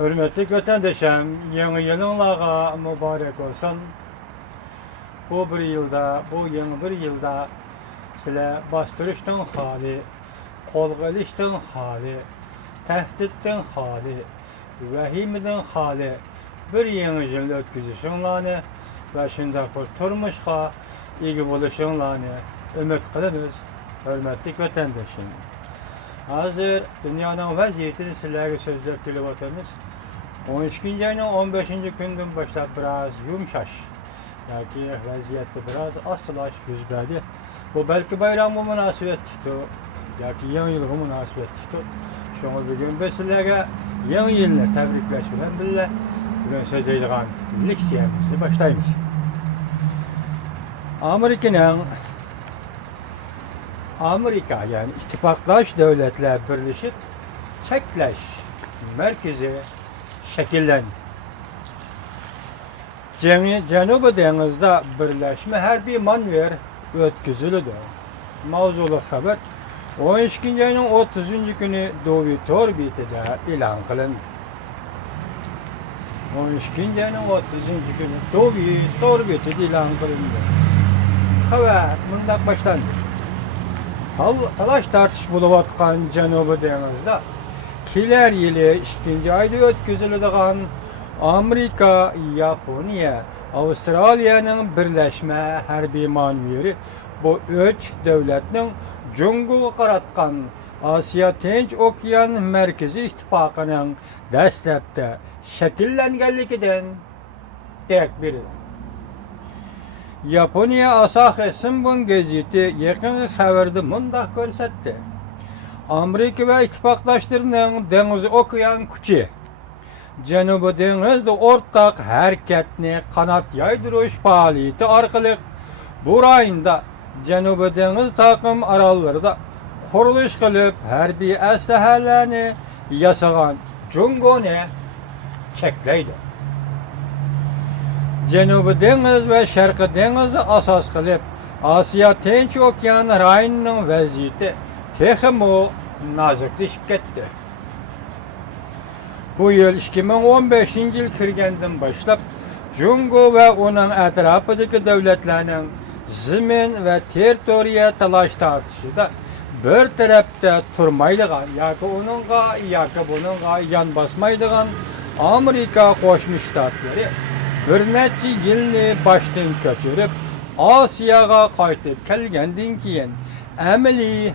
Hürmetli vatandaşım, yeni yılınlağa mübarek olsun. Bu yeni bir yılda sizler bastırıştan hali, kolgalıştan hali, tehditten hali, vehimden hali bir yeni yıl ötküzüşünlerini ve şundak bir turmuşka iyi buluşunlerini ümit kılınız, hürmetli vatandaşım. Hazır dünyanın vaziyetini sizlerle sözlep kilovatımız. 12. ayının 15. günden başlap biraz yumşaş. Yani vaziyette biraz asılaş yüzbedi. Bu belki bayramı münasebetlikti. Yani yeni yılı münasebetlikti. Şunu bugün biz sizlerle yeni yılını tebrikleşmeden bile bugün söz edilen leksiyemizi başlayımız. Amerika yani ittifaklaş devletler birleşip çekleş merkezi şekillen. Cenubi Deniz'de birleşme her bir manver ötküzülüdü. Mavzulu haber 12. ayının 30. günü Doğu Torbiti'de ilan kılındı. 12. ayının 30. günü Doğu Torbiti'de ilan kılındı. Evet, bundan başlandı. Talaş tartış buluvatkan Cenubi Deniz'de kiler yılı 2. ayda ötküzülüdüğün Amerika, Japonya, Avustralya'nın birleşme harbiy manevri bu üç devletinin Cungu'yu qaratkan Asya Tinç Okyan Merkezi İttifakı'nın dastlabda şekillengenliginden direkt biri. Japonya Asahi Shimbun gazeti yakın haberde mundaq ko'rsatdi. Amerika ve ittifakdaşlarının denizi okuyan küçü Cenubi Deniz'de ortak hareketini kanat yaydırış faaliyeti arkalık bu rayında Cenubi Deniz takım arallarında kuruluş kılıp harbiy aslahalarini yasagan Cungu'nu çekleydi. Cenubi Deniz ve Şarkı Deniz'i asas kılıp Asya Tinç Okyan rayonunun vaziyeti texmo nazikleşip ketdi. Bu yıl 2015 yıl kirgenden başlap Cungu ve onun etrafındaki devletlerinin zemin ve teritoriya talaş tartışıda bir tarafta turmaydıgan, yaki onunla, yaki bununla yan basmaydıgan Amerika Koşmuş Ştatları bir neçe yılını baştan köçürüp Asya'ya qaytıp kelgenden keyin ameli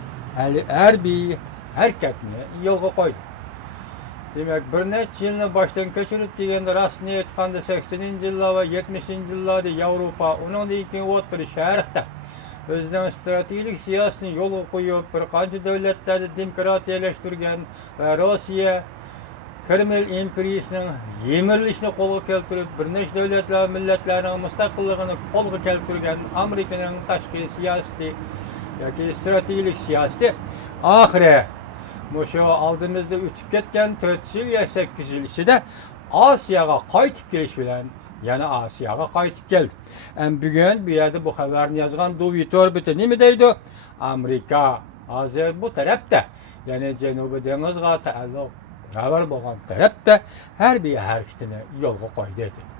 harbiy hareketini yolga koydu. Demek bir neçe yılını baştan keçirip degende rastını aytkanda 80-nji yıllar ve 70-nji yıllarda Avrupa, onun keyin O'rta Şerqde özünün stratejik siyasatını yolga koyup bir qancha devletlerdi demokratiyalaştırgan ve Rusya Kreml imperiyasının yemirilişini qo'lga keltirib, bir nechta devletler millatlarning mustaqilligini qo'lga keltirgan Amerikaning tashqi siyosati yoki stratejik siyosati oxiri şu aldığımızda ütüp ketken 4 yıl ya 8 yıl içinde Asya'ya qaytıp geliş bilen yani Asya'ya qaytıp geldi. Bugün bir yerde bu haberini yazgan Doğu Torbiti nemi deydi? Amerika hazır bu tarafta yani Cenubi Deniz'e ta'alluq ravar bolgan tarafta harbiy hareketini yolga qo'ydi dedi.